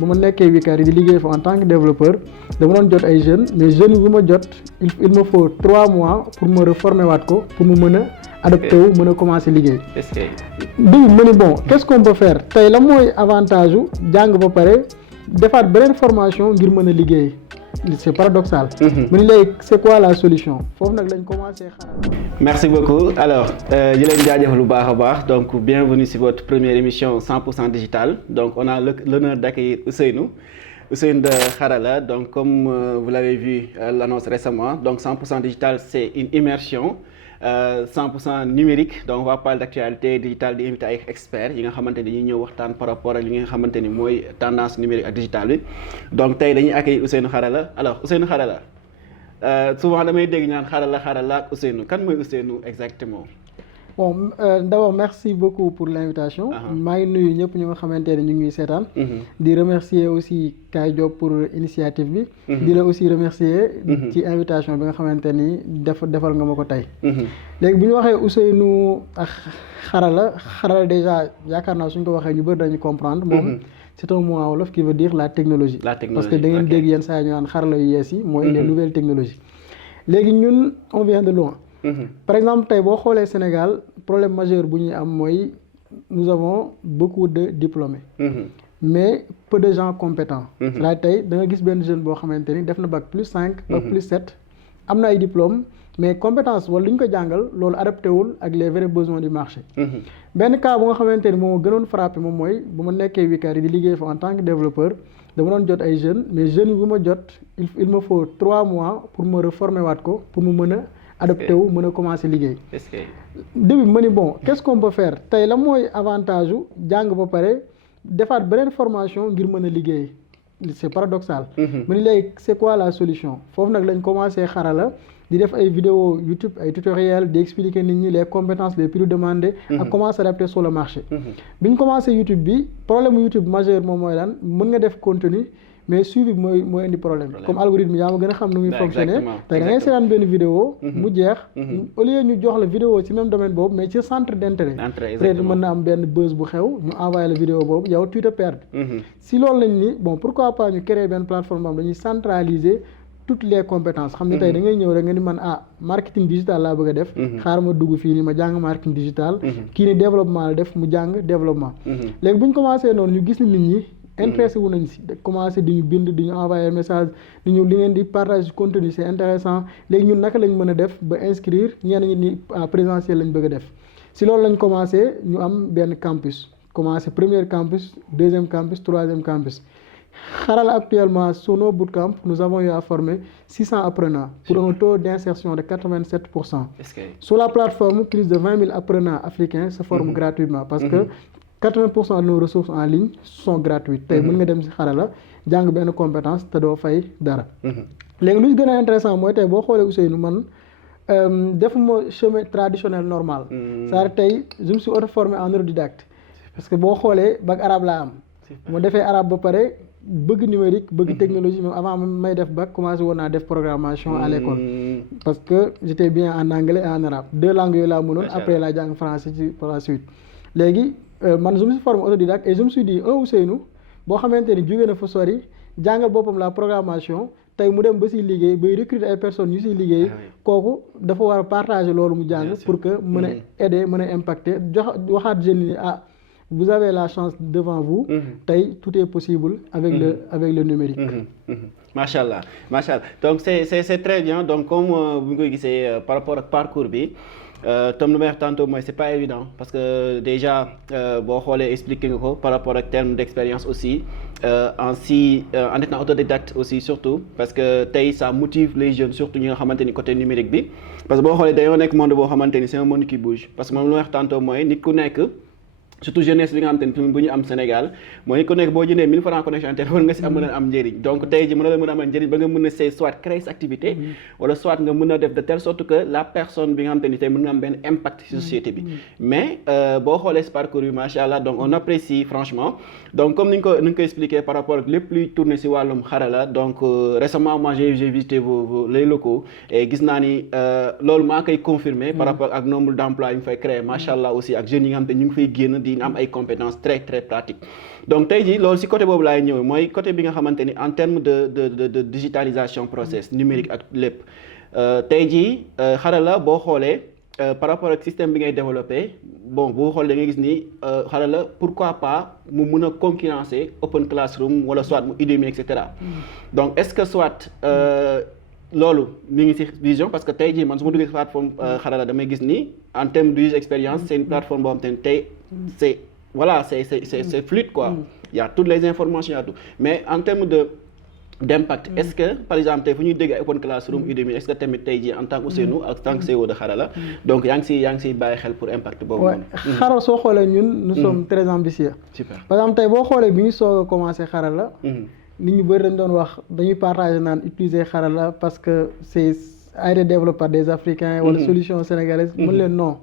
bu ma nekkee Wikari di liggéey fa en tant que développeur dama doon jot ay jeunes mais jeunes yu ma jot il me faut 3 mois pour me reformer waat ko pour mu mën a adapté wu mën a commencer liggéey. bi ma ni bon qu'est-ce qu'on peut faire tey la mooy avantage u jàng ba pare defaat beneen formation ngir mën a liggéey c'est paradoxal. mu ni léegi c'est quoi la solution foofu nag lañ commencé xaaral. Merci beaucoup alors di leen jaajëfal bu baax a baax donc bienvenue sur votre première émission 100% digital donc on a l'honneur d'accueillir Ousseynou de Xarala donc comme vous l'avez vu l'annonce récemment donc 100% digital c'est une immersion 100% numérique donc on va parler d'actualité digitale di invité ay experts yi nga xamante ni dañuy ñëw waxtaan par rapport ak li nga xamante ni mooy tendance numérique ak digitale bi donc tey dañuy accueillir Ousseynou Xarala alors Ousseynou Xarala souvent damay dégg ñaan Xarala ak Ousseynou kan mooy Ousseynou exactement. bon d'abord merci beaucoup pour l'invitation. maa ngi nuyu ñëpp ñu nga xamante ne ñu ngi seetaan. di remercier aussi Kay Diop pour initiative bi. di la aussi remercier. ci invitation bi nga xamante ni defal nga ma ko tey. léegi bu ñu waxee Ousseynou ak Xarala déjà yaakaar naa suñ ko waxee ñu bëri dañu comprendre moom. c'est un mot en wolof qui veut dire la technologie. Parce que da ngeen dégg yenn saa ñu naan xarala yu yees yi mooy les nouvelles technologies. léegi ñun on vient de loin. Par exemple tey boo xoolee Sénégal problème majeur bu ñuy am mooy nous avons beaucoup de diplômés. Mais peu de gens compétents. c'est-à-dire tey da nga gis benn jeune boo xamante ni def na bac +5 bac +7 am na ay diplômes mais compétence wala lu ñu ko jàngal loolu adapté wul ak les vrais besoins du marché. benn cas bu nga xamante ni moo gënoon frappé moom mooy bu ma nekkee Wikari di liggéey fa en tant que développeur dama doon jot ay jeunes mais jeunes yu ma jot il me faut 3 mois pour me reformer waat ko pour mu mën a adapté wu mën a commencer liggéey. début ma ni bon qu'est-ce qu'on peut faire tey la mooy avantage u jàng ba pare defaat beneen formation ngir mën a liggéey c'est paradoxal. ma ni léegi c'est quoi la solution foofu nag lañ commencé Xarala di def ay vidéos YouTube ay tutoriels di expliquer nit ñi les compétences les plus demandées. ak comment s'adapter sur le marché. bi ñu commencé YouTube bi problème YouTube majeur moom mooy lan mën nga def contenu mais suivi bi mooy indi problème comme algorithme yaa ma gën a xam nu muy fonctionner tey da ngay seetaan benn vidéo mu jeex au lieu ñu jox la vidéo ci même domaine boobu mais ci centre d'intérêt peut-être mën na am benn buzz bu xew ñu envoyé la vidéo boobu yow tu te perds. si loolu lañ ni bon pourquoi pas ñu créer benn plateforme boobu dañuy centraliser toutes les compétences xam ne tey da ngay ñëw rek nga ni man marketing digital laa bëgg a def xaar ma dugg fii ni ma jàng marketing digital kii ni développement la def mu jàng développement léegi bu ñu commencé noonu ñu gis ni nit ñi intéressé wu nañ si commencé di ñu bind di ñu envoyer message di ñu li ngeen di partage contenu c'est intéressant léegi ñun naka lañ mën a def ba inscrire ñenn ñi ni présentiel lañ bëgg a def si loolu lañ commencé ñu am benn campus commencé premier campus deuxième campus troisième campus Xarala actuellement sur nos bootcamp nous avons eu à former 600 apprenants pour un taux d'insertion de 87%. Sur la plateforme plus de 20 000 apprenants africains se forment gratuitement parce que 80% de nos ressources en ligne sont gratuites tey mën nga dem ci Xarala jàng benn compétence te doo fay dara. léegi lu gën a intéressant mooy tey boo xoolee Ousseynou man defuma chemin traditionnel normal. c'est-à-dire tey je me suis auto-formé en autodidacte parce que boo xoolee bac arabe laa am. mu defee arabe ba pare bëgg numérique bëgg technologie même avant may def bac commencé woon naa def programmation à l'école parce que j'étais bien en anglais et en arabe 2 langues yooyu laa mënoon après laa jàng français ci par la suite léegi man je me suis formé autodidacte et je me suis dit Ousseynou boo xamante ni jógee na fa sori jàngal boppam la programmation tey mu dem ba siy liggéey bay recruter ay personnes yu siy liggéey kooku dafa war a partager loolu mu jàng pour que mën a aider mën a impacter waxaat jeunes yi vous avez la chance devant vous. tey tout est possible avec le numérique. Machallah donc c'est très bien donc comme bu ñu koy gisee par rapport ak parcours bi comme lu may wax tantôt mooy c'est pas évident parce que déjà boo xoolee expliqué nga ko par rapport ak terme d'expérience aussi en étant autodidacte aussi surtout parce que tey ça motive les jeunes surtout ñi nga xamante ni côté numérique bi parce que boo xoolee dañoo nekk monde boo xamante ni c'est un monde qui bouge parce que moom lu may wax tantôt mooy nit ku nekk. surtout jeunesse bi nga xam te ne bu ñu am Sénégal mooy ku nekk boo jëndee 1000 francs connexion internet war nga si mën a am njëriñ donc tey ji mën a amal njëriñ ba nga mën a say soit créer sa activité wala soit nga mën a def de telle sorte que la personne bi nga xam te ni tey mën nga am benn impact ci société bi mais boo xoolee ce parcours bi macha allah donc on apprécie franchement donc comme ni ñu ko expliqué par rapport ak lépp luy tourner si wàllum xarala donc récemment moi j'ai visité les locaux et gis naa ni loolu maa koy confirmer par rapport ak nombre d'emplois yi ñu fay créer macha allah aussi ak jeunes yi nga xam te ñu ngi fay génn di am ay compétences très très pratiques donc tey jii loolu si côté boobu laay ñëw mooy côté bi nga xamante ni en terme de digitalisation process numérique ak lépp tey jii xarala boo xoolee par rapport ak système bi ngay développé bon boo xoolee da ngay gis ni xarala pourquoi pas mu mun a concurrencer Open Classroom wala soit mu Udemy et cetera donc est-ce que soit loolu mi ngi ci vision parce que tey jii man su ma duggee plateforme xarala damay gis ni en terme d'user expérience c'est une plateforme boo xam te ne tey c'est voilà c'est fluide quoi il y a toutes les informations il y a tout mais en terme d'impact est-ce que par exemple tey fu ñuy dégg ay Open Classroom Udemy est-ce que tamit tey jii en tant que Ousseynou ak tant que CEO de xarala donc yaa ngi siy bàyyi xel pour impact boobu noonu xarala soo xoolee ñun nous sommes très ambitieux super par exemple tey boo xoolee bi ñu soog a commencé xarala nit ñu bëri dañ doon wax dañuy partager naan utiliser xarala parce que c'est a été développé par des Africains wala solution sénégalaise mën leen non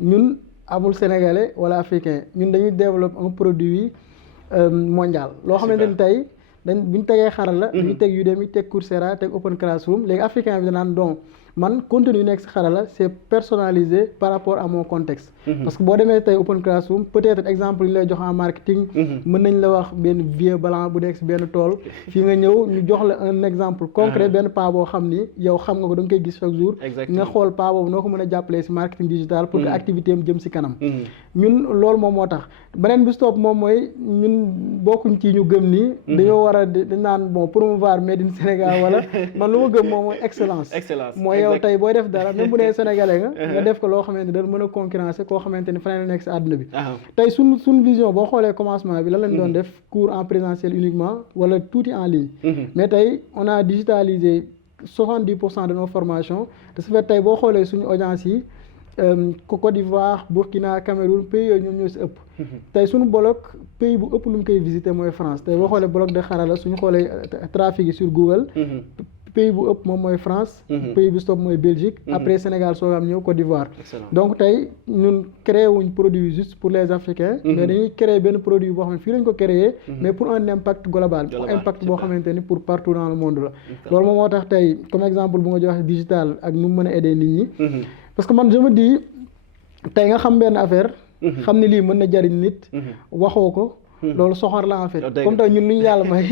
ñun amul sénégalais wala africain ñun dañuy développer un produit mondial loo xamante ni tey bu ñu tegee xarala dañuy teg Udemy teg Coursera teg Open Classroom léegi africain bi danaan donc man contenu yu nekk si xarala c'est personnalisé par rapport à mon contexte parce que boo demee tey Open Classroom peut-être exemple yi ñu lay jox en marketing mën nañ la wax benn vieux blanc bu nekk si benn tool fii nga ñëw ñu jox la un exemple concret benn pas boo xam ni yow xam nga ko da nga koy gis chaque jour nga xool pas boobu noo ko mën a jàppalee si marketing digital pour que activité am jëm si kanam ñun loolu moom moo tax beneen bi stop moom mooy ñun bokkuñ ci ñu gëm nii dañoo war a dañ naan bon promouvoir made in Sénégal wala man lu ma gëm moom mooy excellence mooy yow tey booy def dara même bu dee sénégalais nga def ko loo xamante ni dañ mën a concurrencer koo xamante ni faneen la nekk si àdduna bi tey suñ vision boo xoolee commencement bi lan lañ doon def cours en présentiel uniquement wala tuuti en ligne mais tey on a digitalisé 70% de nos formations de ce fait tey boo xoolee suñu audience yi Côte d'Ivoire Burkina Cameroun pays yooyu ñoom ñoo si ëpp tey suñu blog pays bu ëpp lu mu koy visiter mooy France tey boo xoolee blog de xarala suñu xoolee trafic yi sur Google pays bu ëpp moom mooy France pays bu stop mooy Belgique après Sénégal soo am ñëw Côte d'Ivoire donc tey ñun créé wuñ produit juste pour les Africains mais dañuy créer benn produit boo xam ne fii lañ ko créer mais pour un impact global pour impact boo xamante ni pour partout dans le monde la loolu moom moo tax tey comme exemple bu nga joxe digital ak nu mu mën a aider nit ñi parce que man je me dis tey nga xam benn affaire xam ni lii mën na jariñ nit waxoo ko loolu soxor la en fait comme tey ñun lu ñu yàlla may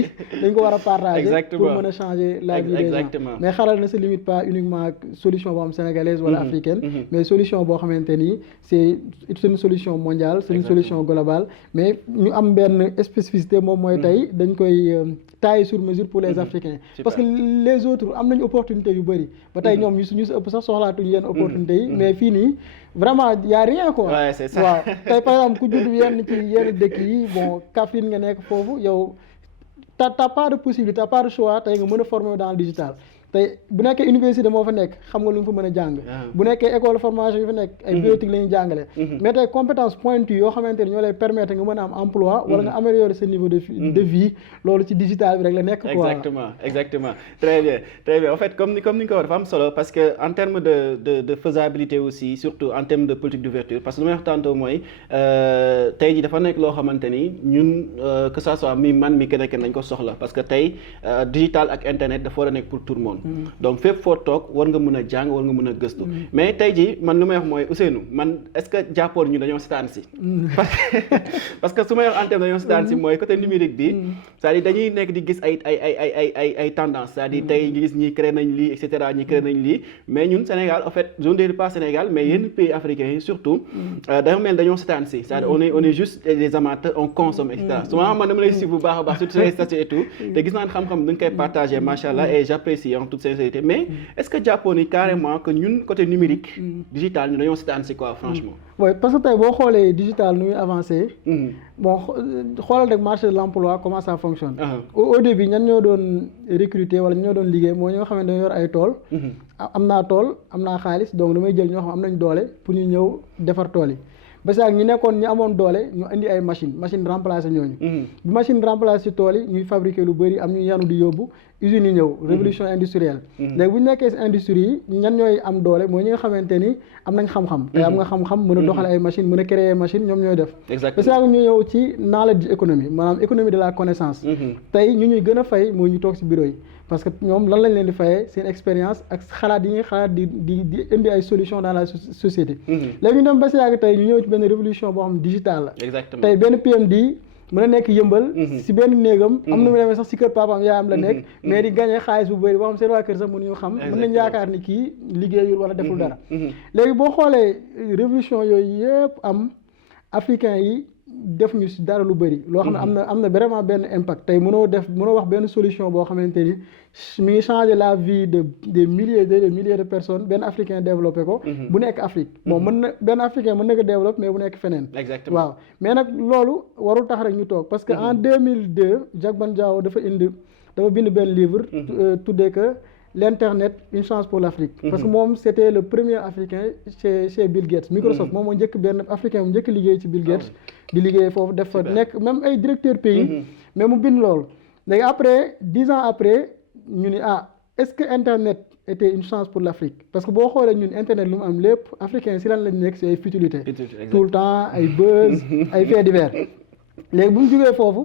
dañ ko war a partager pour mën a changer la vie des gens mais xaral ne se limite pas uniquement ak solution boo xam sénégalaise wala africaine mais solution boo xamante ni c'est une solution mondiale c'est une solution globale mais ñu am benn spécificité moom mooy tey dañ koy tailler sur mesure pour les Africains parce que les autres am nañu opportunité yu bëri ba tey ñoom ñu si ëpp sax soxlaatuñu yenn opportunité yi mais fii nii vraiment y a rien quoi waaw tey par exemple ku judd yenn ci yenn dëkk yi bon Kaffrine nga nekk foofu yow t'as pas de possibilité t'as pas de choix tey nga mën a former dans le digital tey bu nekkee université moo fa nekk xam nga lu mu fa mën a jàng bu nekkee école de formation yu fa nekk ay biotique la ñuy jàngale mais tey compétence pointue yoo xamante ne ñoo lay permettre nga mën a am emploi wala nga améliorer sa niveau de vie loolu ci digital bi rek la nekk quoi exactement très bien en fait comme ni nga ko wax dafa am solo parce que en termes de faisabilité aussi surtout en termes de politique d'ouverture parce que lu may wax tantôt mooy tey ji dafa nekk loo xamante ni ñun que ça soit mi man mi keneen dañ ko soxla parce que tey digital ak internet dafa war a nekk pour tout le monde donc fépp foo toog war nga mën a jàng war nga mën a gëstu mais tey jii man lu may wax mooy Ousseynou man est-ce que jàppoon ñu dañoo seetaan si parce que su may wax en terme dañoo seetaan si mooy côté numérique bi c'est-à-dire dañuy nekk di gis ay tendance c'est-à-dire tey ngi gis ñi créé nañ lii et cetera ñi créé nañ lii mais ñun Sénégal en fait je ne dirais pas Sénégal mais yenn pays africains yi surtout dafa mel dañoo seetaan si c'est-à-dire on est juste des amateurs on consomme et cetera souvent man dama lay suivre bu baax a baax surtout les statuts et tout te gis naa xam-xam dañ koy partager machallah et j'apprécie en toute sincérité mais est-ce que jàppoon ni carrément que ñun côté numérique digital ñu dañoo seetaan si quoi franchement oui parce que tey boo xoolee digital nu muy avancé bon xoolal rek marché de l'emploi comment ça fonctionne au début ñan ñoo doon recruter wala ñoo doon liggéey mooy ñoo xam ne dañoo yor ay tool am naa tool am naa xaalis donc damay jël ñoo xam am nañ doole pour ñu ñëw defar tool yi ba sax ñu nekkoon ñu amoon doole ñu indi ay machine remplacer ñooñu bi machine remplacer ci tool yi ñuy fabriquer lu bëri am ñu yanu di yóbbu usines yi ñëw révolution industrielle léegi bu ñu nekkee ci industrie yi ñan ñooy am doole mooy ñi nga xamante ni am nañ xam-xam tey am nga xam-xam mën a doxale ay machine mën a créer machine ñoom ñooy def ba sax ñu ñëw ci knowledge économie maanaam économie de la connaissance tey ñu ñuy gën a fay mooy ñu toog ci bureau yi parce que ñoom lan lañ leen di fayee seen expérience ak xalaat yi ñuy xalaat di indi ay solutions dans la société léegi ñu dem ba si yàgg tey ñu ñëw ci benn révolution boo xam digital la. exactement tey benn PMD mën a nekk yëmbal. si benn néegam. am na mu demee sax si kër papaam yaayam la nekk. mais di gagné xaalis bu bëri boo xam seen waa kër sax mënuñu xam. mën nañ yaakaar ni kii liggéeyul wala deful dara. léegi boo xoolee révolution yooyu yëpp am africain yi def ñu si dara lu bëri. loo xam ne am na vraiment benn impact tey mënoo wax benn solution boo xamante ni mi ngi changer la vie des milliers de personnes benn africain développé ko. bu nekk Afrique bon mën na benn africain mën na ko développé mais bu nekk feneen. exactement waaw mais nag loolu warul tax rek ñu toog parce que en 2002 Jacques Bandiao dafa bind benn livre. tuddee que l'internet une chance pour l'Afrique. parce que moom c'était le premier africain chez Bill Gates. Microsoft moom moo njëkk benn africain mu njëkk liggéey ci Bill Gates. di liggéey foofu def fa nekk même ay directeur pays. mais mu bind loolu léegi après 10 ans après ñu ni est-ce que internet était une chance pour l'Afrique parce que boo xoolee ñun internet lu mu am lépp africain si lan lañ nekk si ay futilité tout le temps ay buzz ay faits divers léegi bu ñu jógee foofu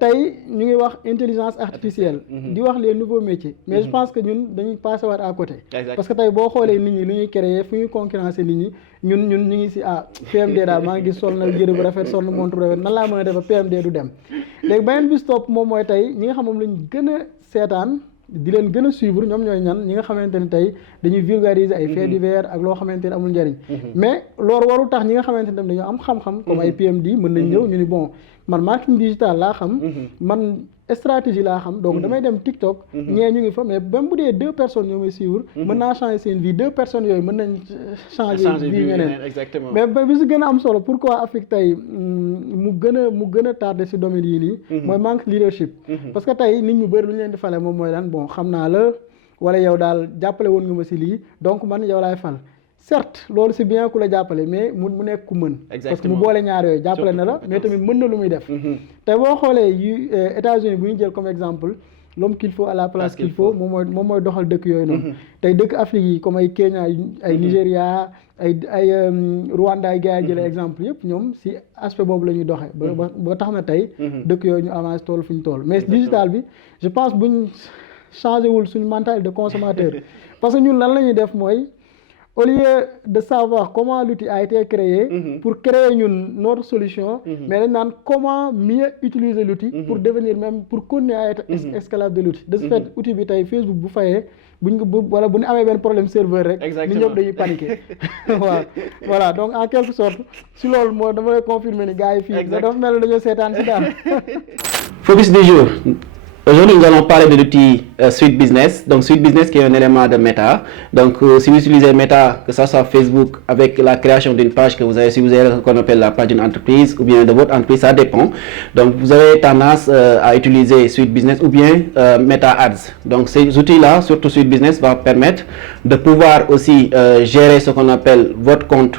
tey ñu ngi wax intelligence artificielle di wax les nouveaux métiers mais je pense que ñun dañuy passé waat à côté parce que tey boo xoolee nit ñi lu ñuy créer fu ñuy concurrencer nit ñi ñun ñu ngi si PMD daal maa ngi gis sol na yére bu rafet sol na montre bu rafet nan laa mën a def PMD du dem léegi beneen bis topp moom mooy tey ñi nga xam moom lañ gën a seetaan di leen gën a suivre ñoom ñooy ñan ñi nga xamante ni tey dañuy vulgariser ay faits divers ak loo xamante ni amul njariñ mais loolu warul tax ñi nga xamante ni dañoo am xam-xam comme ay PMD mën nañ ñëw ñu ni bon man marketing digital laa xam man stratégie laa xam donc damay dem TikTok ñee ñu ngi fa mais même bu dee 2 personnes ñoo may suivre mën naa changer seen vie 2 personnes yooyu mën nañ changer vie ñeneen mais bi si gën a am solo pourquoi Afrique tey mu gën a tardé si domaine yii nii mooy manque leadership parce que tey nit ñu bëri lu ñu leen di fale moom mooy lan bon xam naa la wala yow daal jàppale woon nga ma si lii donc man yow laay fal certes loolu c'est bien ku la jàppale mais mu nekk ku mën parce que mu boole ñaar yooyu jàppale na la mais tamit mën na lu muy def te boo xoolee yu États-Unis bu ñu jël comme exemple l'homme qu'il faut à la place qu'il faut moom mooy doxal dëkk yooyu noonu tey dëkk Afrique yi comme ay Kenya ay Nigéria ay Rwanda ay gars yi jëlee exemple yëpp ñoom si aspect boobu la ñuy doxee ba tax na tey dëkk yooyu ñu avance tool fu ñu tool mais digital bi je pense buñ changé wul suñu mentalité de consommateur parce que ñun lan la ñuy def mooy au lieu de savoir comment l'outil a été créé pour créer ñun notre solution mais dañ naan comment mieux utiliser l'outil pour devenir même pour continuer à être esclave de l'outil de ce fait outil bi tey Facebook bu fayee wala bu ñu amee benn problème serveur rek nit ñëpp dañuy paniquer waaw voilà donc en quelque sorte si loolu moo dama lay confirmer ni gars yi fii dafa mel ne dañoo seetaan si daal focus du jour. Aujourd'hui, nous allons parler de l'outil Suite Business. Donc, Suite Business qui est un élément de Meta. Donc, si vous utilisez Meta, que ça soit Facebook, avec la création d'une page que vous avez, si vous avez ce qu'on appelle la page d'une entreprise ou bien de votre entreprise, ça dépend. Donc, vous avez tendance à utiliser Suite Business ou bien Meta Ads. Donc, ces outils-là, surtout Suite Business, va permettre de pouvoir aussi gérer ce qu'on appelle votre compte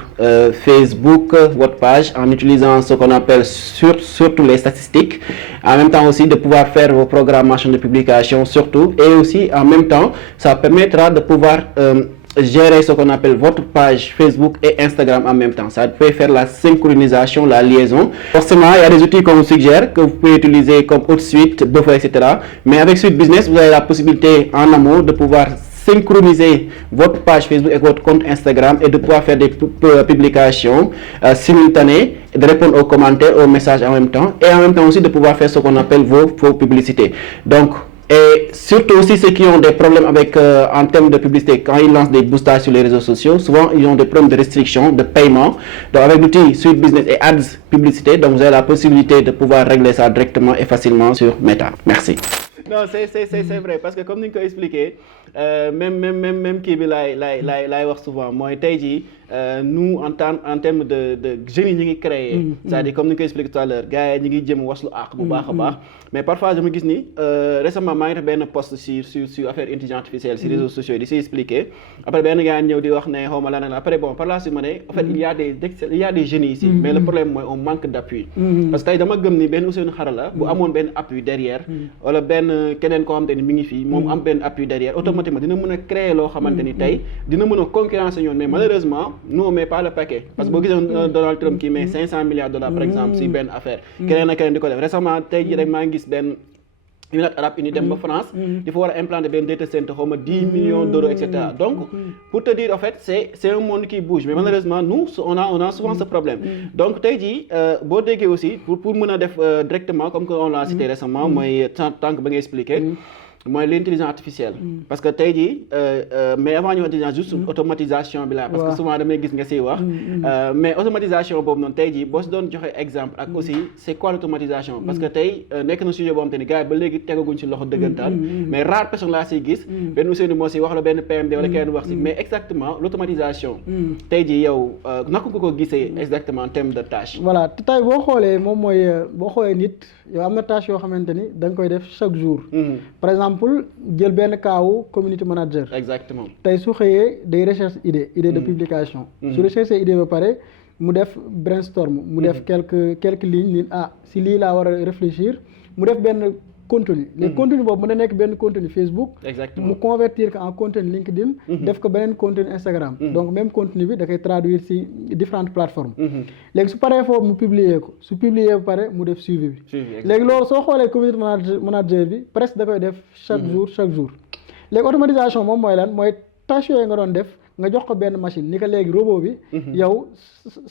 Facebook, votre page, en utilisant ce qu'on appelle surtout les statistiques. En même temps aussi de pouvoir faire vos programmations de publication surtout, et aussi en même temps ça permettra de pouvoir gérer ce qu'on appelle votre page Facebook et Instagram en même temps. Ça peut faire la synchronisation, la liaison. Forcément, il y a des outils qu'on vous suggère que vous pouvez utiliser comme HotSuite, Buffer, etc. Mais avec Suite Business, vous avez la possibilité en amont de pouvoir synchroniser votre page Facebook et votre compte Instagram et de pouvoir faire des publications simultanées, de répondre aux commentaires, aux messages en même temps, et en même temps aussi de pouvoir faire ce qu'on appelle vos publicités. Donc, et surtout aussi ceux qui ont des problèmes avec en termes de publicité, quand ils lancent des boostages sur les réseaux sociaux, souvent ils ont des problèmes de restriction, de paiement. Donc avec l'outil Suite Business et Ads Publicité, donc vous avez la possibilité de pouvoir régler ça directement et facilement sur Meta. Merci. Non, c'est vrai parce que comme ni nga ko expliqué même kii bi laay wax souvent mooy tey jii nous en termes de jeunes yi ñu ngi créer c'est-à-dire comme ni nga ko expliqué tout à l'heure gars yi ñu ngi jëm waslu àq bu baax a baax mais parfois dama gis ni récemment maa ngi def benn post sur affaire intelligence artificielle sur réseaux sociaux yi di si expliqué après benn gars ñëw di wax ne xaw ma lan après bon par la suite ma ne en fait il y a des génies ici mais le problème mooy on manque d'appui parce que tey dama gëm ni benn Ousseynou Xarala bu amoon benn appui derrière wala benn keneen koo xamante ni mi ngi fii moom am benn appui derrière automatiquement dina mën a créer loo xamante ni tey dina mën a concurrencer ñoon mais malheureusement nous on met pas le paquet parce que boo gisee Donald Trump qui met 500 milliards de dollars par exemple si benn affaire keneen ak keneen di ko def récemment tey jii rek maa ngi gis benn Émirats Arabes Unis dem ba France. il faut war a implanter benn data center xaw ma 10 millions d'euros et cetera donc pour te dire en fait c'est un monde qui bouge mais malheureusement nous on a souvent ce problème. donc tey jii boo déggee aussi pour mën a def directement comme que on l'a cité récemment mooy tànk ba nga expliqué. mooy l'intelligence artificielle. parce que tey jii mais avant ñu intelligence juste automatisation bi la parce que souvent damay gis nga siy wax. mais automatisation boobu noonu tey jii boo si doon joxe exemple ak aussi c'est quoi l'automatisation parce que tey nekk na sujet boo xam te ni gars yi ba léegi tegaguñ si loxo dëggantaan. mais rare personne laa siy gis. benn Ousseynou moo si wax la benn PMD wala kenn wax si mais exactement l'automatisation. tey jii yow naka nga ko gisee exactement en termes de tâche. voilà te tey boo xoolee moom mooy boo xoolee nit yow am na tâche yoo xamante ni da nga koy def chaque jour. par exemple jël benn kaawu community manager. exactement tey su xëyee day recherche idée de publication. su recherche idée ba pare mu def brainstorm mu def quelques lignes ni si lii laa war a réfléchir mu def benn contenu. les contenu boobu mën na nekk benn contenu Facebook. exactement mu convertir ko en contenu LinkedIn. def ko beneen contenu Instagram. donc même contenu bi da koy traduire si différentes plateformes. léegi su paree foofu mu publier ko su publier ba pare mu def suivi bi. léegi loolu soo xoolee community manager bi presque da koy def chaque jour. léegi automatisation moom mooy lan mooy tâche yooyu nga doon def nga jox ko benn machine ni ko léegi robot bi. yow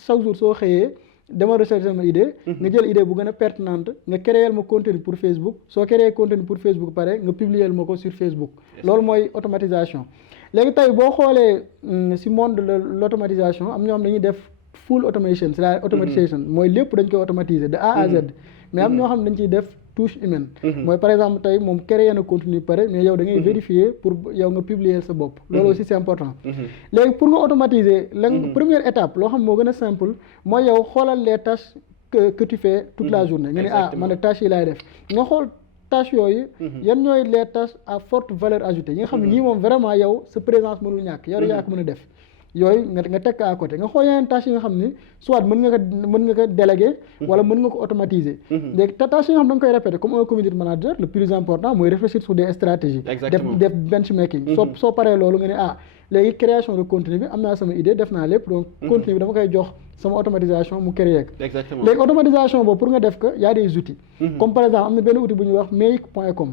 chaque jour soo xëyee. dama rechercher ma idée nga jël idée bu gën a pertinente nga créer ma contenu pour Facebook soo créer contenu pour Facebook pare nga publier ma ko sur Facebook loolu mooy automatisation léegi tey boo xoolee si monde de l'automatisation am ñoo xam dañuy def full automation c'est-à-dire automatisation mooy lépp dañ koy automatiser de A à Z mais am ñoo xam dañ ciy def touche humaine mooy par exemple tey moom créer na contenu pare mais yow da ngay vérifier pour yow nga publier sa bopp loolu aussi c'est important léegi pour nga automatiser la première étape loo xam moo gën a simple mooy yow xoolal les tâches que tu fais toute la journée nga ne man de tâches yi laay def nga xool tâches yooyu yan ñooy les tâches à forte valeur ajoutée yi nga xam ne ñii moom vraiment yow sa présence mënul ñàkk yow yaa ko mën a def yooyu nga teg ko à côté nga xool yeneen tâches yi nga xam ni soit mën nga ko déléguer wala mën nga ko automatiser léegi tâches yi nga xam da nga koy répéter comme un community manager le plus important mooy réfléchir sur des stratégies def benchmarking soo paree loolu nga ne léegi création de contenu bi am naa sama idée def naa lépp donc contenu bi dama koy jox sama automatisation mu créer ko léegi automatisation boobu pour nga def ko y a des outils comme par exemple am na benn outil bu ñuy wax make.com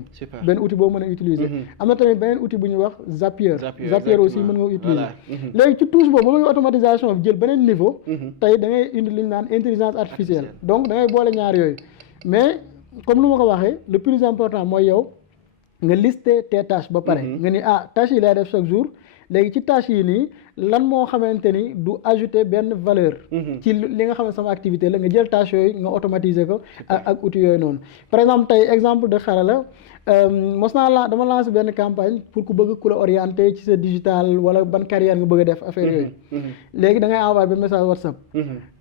benn outil boobu mën a utiliser am na tamit beneen outil bu ñuy wax Zapier aussi mën nga utiliser léegi ci touche boobu ba nga automatisation bi jël beneen niveau tey da ngay indi li ñu naan intelligence artificielle donc da ngay boole ñaar yooyu mais comme lu ma ko waxee le plus important mooy yow nga lister tes tâches ba pare nga ni tâches yi lay def chaque jour léegi ci tâches yi nii lan moo xamante ni du ajouter benn valeur ci li nga xam ne sama activité la nga jël tâches yooyu nga automatiser ko ak outils yooyu noonu par exemple tey exemple de xarala mos naa dama lancé benn campagne pour ku bëgg ku la orienté ci sa digital wala ban carrière nga bëgg a def affaire yooyu léegi da ngay envoyer benn message WhatsApp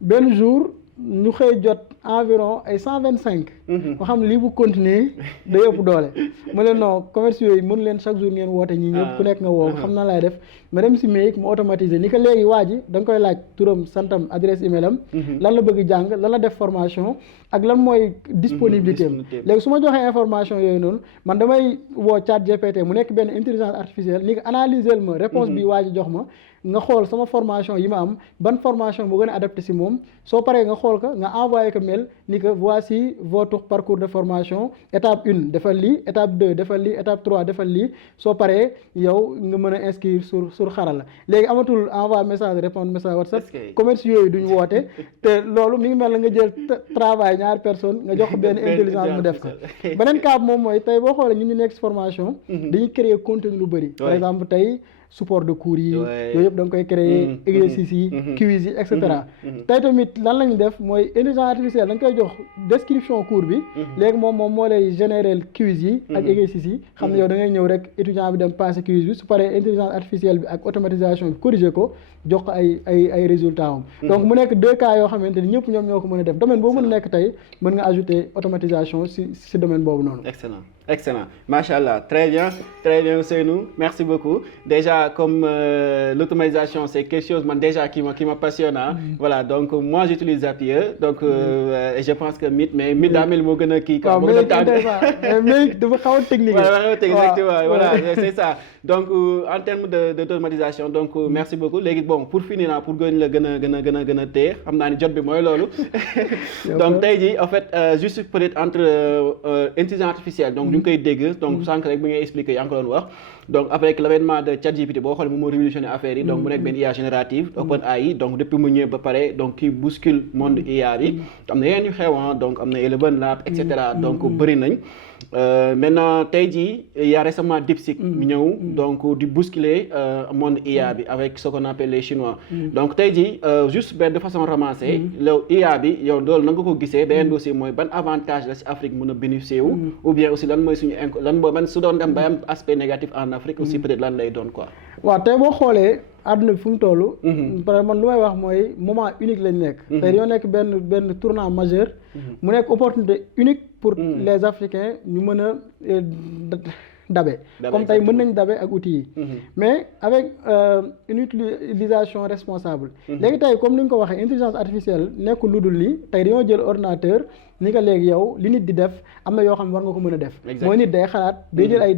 benn jour ñu xëy jot environ ay 125 nga xam ne lii bu continuer day ëpp doole ma leen non commerciaux yi mënu leen chaque jour ngeen woote ñi ñëpp ku nekk nga woo xam na laay def ma dem si Make mu automatiser ni que léegi waa ji da nga koy laaj turam santam adresse email am lan la bëgg jàng lan la def formation ak lan mooy disponibilité am léegi su ma joxee information yooyu noonu man damay woo ChatGPT mu nekk benn intelligence artificielle ni que analyser ma réponse bi waa ji jox ma nga xool sama formation yi ma am ban formation moo gën a adapté si moom soo paree nga xool ko nga envoyé ko mail ni que voici votre parcours de formation étape 1 defal lii étape 2 defal lii étape 3 defal lii soo paree yow nga mën a inscrire sur xarala léegi amatul envoyer message répondre message WhatsApp commerce yooyu duñ woote te loolu mi ngi mel na nga jël travail ñaari personne nga jox benn intelligence mu def ko beneen cas moom mooy tey boo xoolee ñun ñu nekk si formation dañuy créer contenu lu bëri par exemple tey support de cours yi yooyu yëpp da nga koy créer exercices yi quiz yi et cetera tey tamit lan la ñu def mooy intelligence artificielle da nga koy jox description cours bi léegi moom moo lay générer quiz yi ak exercices yi xam ne yow da ngay ñëw rek étudiant bi dem passer quiz bi su paree intelligence artificielle bi ak automatisation bi corriger ko jox ko ay résultats am donc mu nekk deux cas yoo xamante ni ñëpp ñoom ñoo ko mën a def domaine boo mën a nekk tey mën nga ajouter automatisation si domaine boobu noonu. Excellent machallah très bien Ousseynou merci beaucoup déjà comme l'automatisation c'est quelque chose man déjà qui me passionne voilà donc moi j'utilise Zapier donc je pense que mais daa mel moo gën a kii quoi mais dafa xaw a technique exactement voilà c'est ça donc en termes d'automatisation donc merci beaucoup léegi bon pour finir pour gën la gën a téye xam naa ni jot bi mooy loolu donc tey jii en fait juste peut-être entre intelligence artificielle donc ngi koy dégg donc sànq rek bi ngay expliqué yaa ngi ko doon wax donc avec l'avènement de ChatGPT boo xoolee moom moo révolutionné affaire yi donc mu nekk benn IA générative OpenAI donc depuis mu ñëw ba pare donc qui bouscule monde IA bi am na yeneen yu xew donc am na Eleven Lab et cetera donc bëri nañ maintenant tey jii il y a récemment DeepSeek mi ñëw donc di bousculer monde IA bi avec ce qu'on appelle les chinois donc tey jii juste benn de façon ramassée loolu IA bi yow loolu na nga ko gisee beneen aussi mooy ban avantage la si Afrique mën a bénéficier wu ou bien aussi lan mooy suñu lan mooy ban su doon dem ba am aspect négatif en Afrique aussi peut-être lan lay doon quoi. waaw tey boo xoolee àdduna bi fu mu toll. par exemple man lu may wax mooy moment unique lañ nekk. tey dañoo nekk benn tournant majeur. mu nekk opportunité unique pour les Africains ñu mën a dabe. comme tey mën nañ dabe ak outils yi. mais avec une utilisation responsable. léegi tey comme ni nga ko waxee intelligence artificielle nekkul lu dul nii tey dañoo jël ordinateur ni ko léegi yow li nit di def am na yoo xam ne war nga ko mën a def. mooy nit day xalaat day jël ay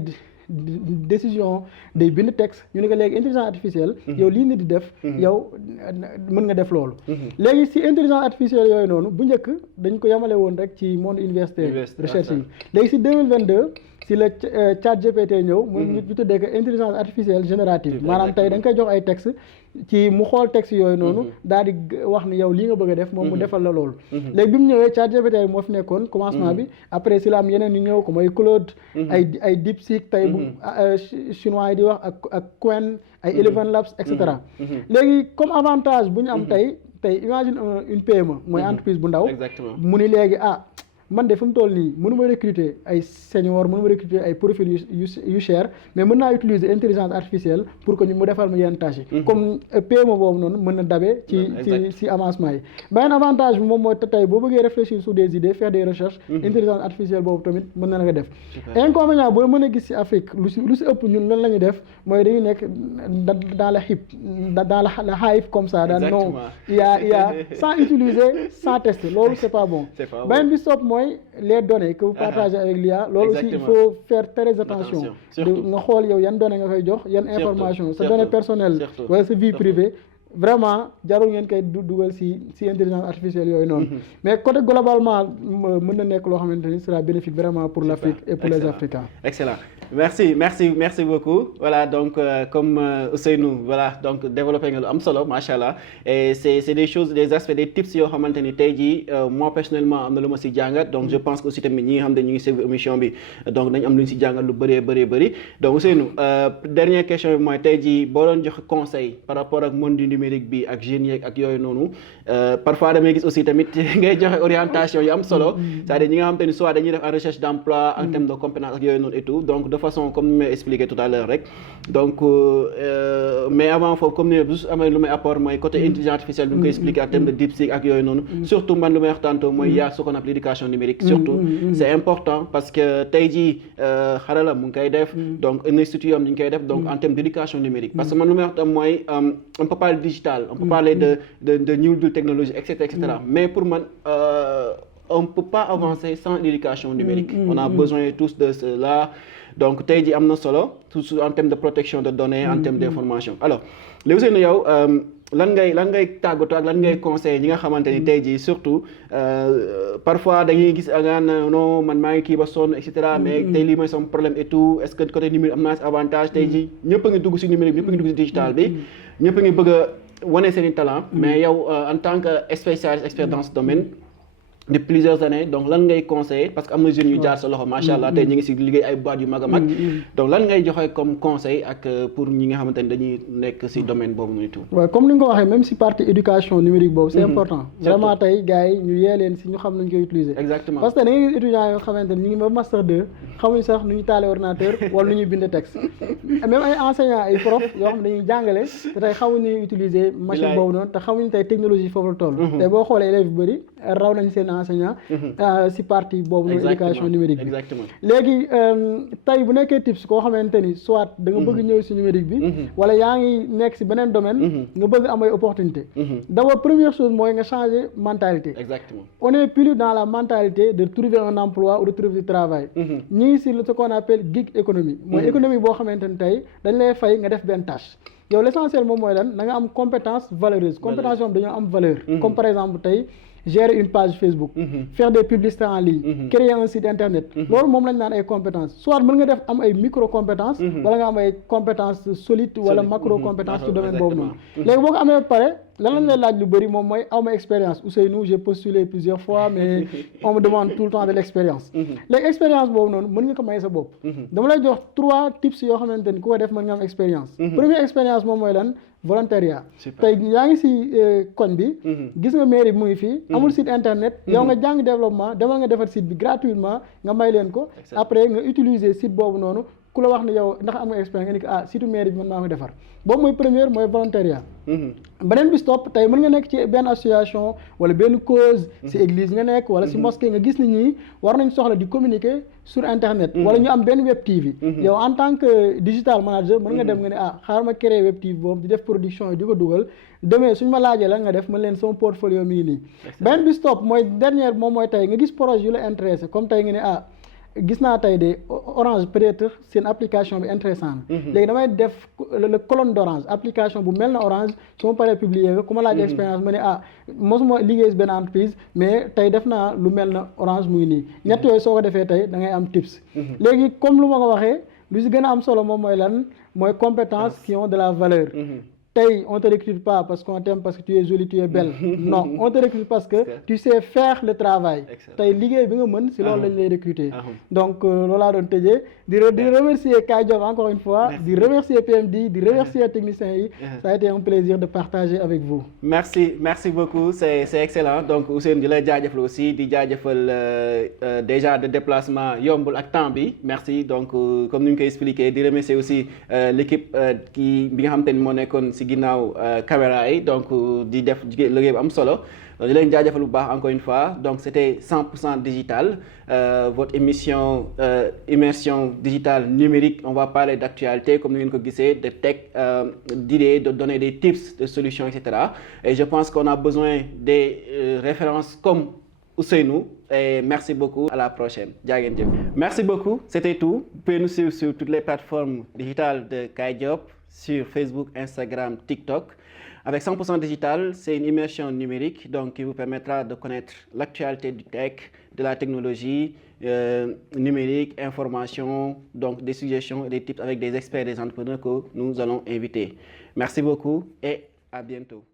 décision day bind texte ñu ne ko léegi intelligence artificielle yow lii nit di def yow mën nga def loolu léegi si intelligence artificielle yooyu noonu bu njëkk dañ ko yamale woon rek ci monde universitaire recherche yi léegi si 2022 si la ChatGPT ñëw mu ñu tuddee que intelligence artificielle générative maanaam tey da nga koy jox ay texte ci mu xool texte yooyu noonu daal di wax ni yow lii nga bëgg a def moom mu defal la loolu léegi bi mu ñëwee ChatGPT moo fi nekkoon commencement bi après si la am yeneen yu ñëw ko mooy Claude ay DeepSeek tey bu chinois yi di wax ak Qwen ay Eleven Labs et cetera léegi comme avantage bu ñu am tey imagine une PME mooy entreprise bu ndaw mu ni léegi man de fu mu toll nii mënu ma recruter ay senior mënu ma recruter ay profil yu cher mais mën naa utiliser intelligence artificielle pour que ñu mu defal ma yenn tâches yi comme PME boobu noonu mën na dabe ci avancement yi beneen avantage bi moom mooy tey boo bëggee réfléchir sur des idées faire des recherches intelligence artificielle boobu tamit mën na la ko def inconvénient boo mën a gis ci Afrique lu si ëpp ñun lan la ñuy def mooy dañuy nekk dans la hype comme ça dans non il y a sans utiliser sans tester loolu c'est pas bon beneen bi sopp mooy les données que vous partagez avec l'IA loolu aussi il faut faire très attention nga xool yow yan données nga koy jox yan information sa données personnelles wala sa vie privée vraiment jarul ngeen koy dugal si intelligence artificielle yooyu noonu mais côté globalement mën na nekk loo xamante ni sera bénéfique vraiment pour l'Afrique et pour les Africains. Excellent. Merci beaucoup. Voilà, donc comme Ousseynou, voilà, donc développer nga lu am solo, machallah. Et c'est des choses, des aspects, des tips yoo xamante ni tey jii moi personnellement am na lu ma si jàngat donc je pense que aussi tamit ñi nga xam ne ñu ngi suivre émission bi donc dañ am lu ñu si jàngat lu bëri donc Ousseynou dernière question bi mooy tey jii boo doon joxe conseil par rapport ak monde du numérique bi ak jeunes yeeg ak yooyu noonu parfois damay gis aussi tamit ngay joxe orientation yu am solo c'est-à-dire ñi nga xamante ni soit dañuy def en recherche d'emploi en termes de compétences ak yooyu noonu et tout donc de façon comme ni may expliqué tout à l'heure rek donc mais avant foofu comme ni juste amee lu may apport mooy côté intelligence artificielle bi ñu koy expliqué en termes de DeepSeek ak yooyu noonu surtout man lu may wax tantôt mooy y a ce qu'on appelle l'éducation numérique surtout c'est important parce que tey jii xarala mu ngi koy def donc institut yom ñu ngi koy def donc en termes d'éducation numérique parce que man lu may wax tam mooy on peut parler digital on peut parler de nouvelles technologies etc mais pour man on ne peut pas avancer sans l'éducation numérique on a besoin tous de cela donc tey jii am na solo surtout en termes de protection de données en termes d'information alors léegi seen yow lan ngay tàggatoo ak lan ngay conseiller ñi nga xamante ni tey jii surtout parfois dañuy gis agaan non man maa ngi kii ba sonn et cetera mais tey lii mooy sama problème et tout est-ce que côté numérique am naa si avantage tey jii ñëpp a ngi dugg si numérique ñëpp a ngi dugg si digital bi ñëpp a ngi bëgg a wane seen i talent mais yow en tant que spécialiste expert dans ce domaine de plusieurs années donc lan ngay conseiller parce que am na jeunes yu jaar sa loxo macha allah tey ñu ngi si liggéey ay boîtes yu mag a mag donc lan ngay joxe comme conseil ak pour ñi nga xamante ni dañuy nekk si domaine boobu muy tout. waaw comme ni nga ko waxee même si partie éducation numérique boobu c'est important vraiment tey gars yi ñu yee leen si ñu xam nañu koy utiliser. exactement parce que da ngay gis étudiants yoo xamante ni ñu ngi ba master 2 xamuñ sax nu ñu taalee ordinateur wala nu ñuy bind texte même ay enseignants ay prof yoo xam dañuy jàngale te tey xamuñ nu ñuy utiliser machine boobu noonu te xamuñ tey technologie foofu la toll. tey boo xoolee élèves yu bëri raw nañ seen enseignant si partie boobu noonu éducation numérique bi léegi tey bu nekkee tips koo xamante ni soit da nga bëgg ñëw si numérique bi wala yaa ngi nekk si beneen domaine nga bëgg am ay opportunité d'abord première chose mooy nga changer mentalité on est plus dans la mentalité de trouver un emploi ou de trouver du travail ñi ngi si ce qu'on appelle gig économie mooy économie boo xamante ni tey dañ lay fay nga def benn tâche yow l'essentiel moom mooy lan da nga am compétence valeureuse compétence yoo xam dañoo am valeur comme par exemple tey gérer une page Facebook faire des publicités en ligne créer un site internet loolu moom lañ naan ay compétences soit mën nga def am ay micro compétences wala nga am ay compétences solides wala macro compétences ci domaine boobu noonu léegi boo ko amee ba pare lan lañ lay laaj lu bëri moom mooy awma expérience Ousseynou j'ai postulé plusieurs fois mais on me demande tout le temps de l'expérience léegi expérience boobu noonu mën nga ko may sa bopp dama lay jox 3 tips yoo xamante ni ku ko def mën nga am expérience première expérience moom mooy lan volontariat tey yaa ngi si koñ bi gis nga mairie bi mu ngi fii amul site internet yow nga jàng développement demal nga defar site bi gratuitement nga may leen ko après nga utiliser site boobu noonu ku la wax ne yow ndax am nga expérience nga ni ah site mairie bi mën naa ko defar boobu mooy première mooy volontariat beneen bi stop tey mën nga nekk ci benn association wala benn cause si église nga nekk wala si mosquée nga gis ni ñi war nañ soxla di communiquer sur internet wala ñu am benn web TV yow en tant que digital manager mën nga dem nga ne ah xaaral ma créer web TV boobu di def production yi di ko dugal demee suñ ma laajee la nga def mën leen sama portfolio mi ngi nii beneen bi stop mooy dernière moom mooy tey nga gis projet yu la intéressé comme tey nga ne ah gis naa tey de Orange peut-être seen application bi intéressant na léegi damay def le colonne d'Orange application bu mel na Orange su ma paree publier ko ku ma laaj expérience ma ne ah mosuma liggéey si benn entreprise mais tey def naa lu mel na Orange muy nii ñett yooyu soo ko defee tey da ngay am tips léegi comme lu ma ko waxee lu si gën a am solo moom mooy lan mooy compétences qui ont de la valeur tey on te recrute pas parce qu'on t'aime parce que tu es jolie tu es belle non on te recrute parce que tu sais faire le travail tey liggéey bi nga mën si loolu lañ lay recruter donc loolu laa doon tëjee di remercier Kaye Diop encore une fois di remercier PMD di remercier techniciens yi ça a été un plaisir de partager avec vous merci beaucoup c'est excellent donc Ousseynou di la jaajëfal aussi di jaajëfal déjà de déplacement yombul ak temps bi merci donc comme ni ñu koy expliqué di remercier aussi l'équipe bi nga xamante ni moo nekkoon si ginnaaw caméra yi donc di def liggéey bu am solo di leen jaajëfal bu baax encore une fois donc c'était 100% digital votre émission immersion digitale numérique on va parler d'actualité comme ni ngeen ko gisee de tech d'idées de donner des tips de solutions etc et je pense qu'on a besoin des références comme Ousseynou et merci beaucoup à la prochaine jaa ngeen jëf merci beaucoup c'était tout vous pouvez nous suivre sur toutes les plateformes digitales de Kaye Diop sur Facebook, Instagram, TikTok. Avec 100% digital, c'est une immersion numérique donc qui vous permettra de connaître l'actualité du tech, de la technologie numérique, information, donc des suggestions et des tips avec des experts et des entrepreneurs que nous allons inviter. Merci beaucoup et à bientôt.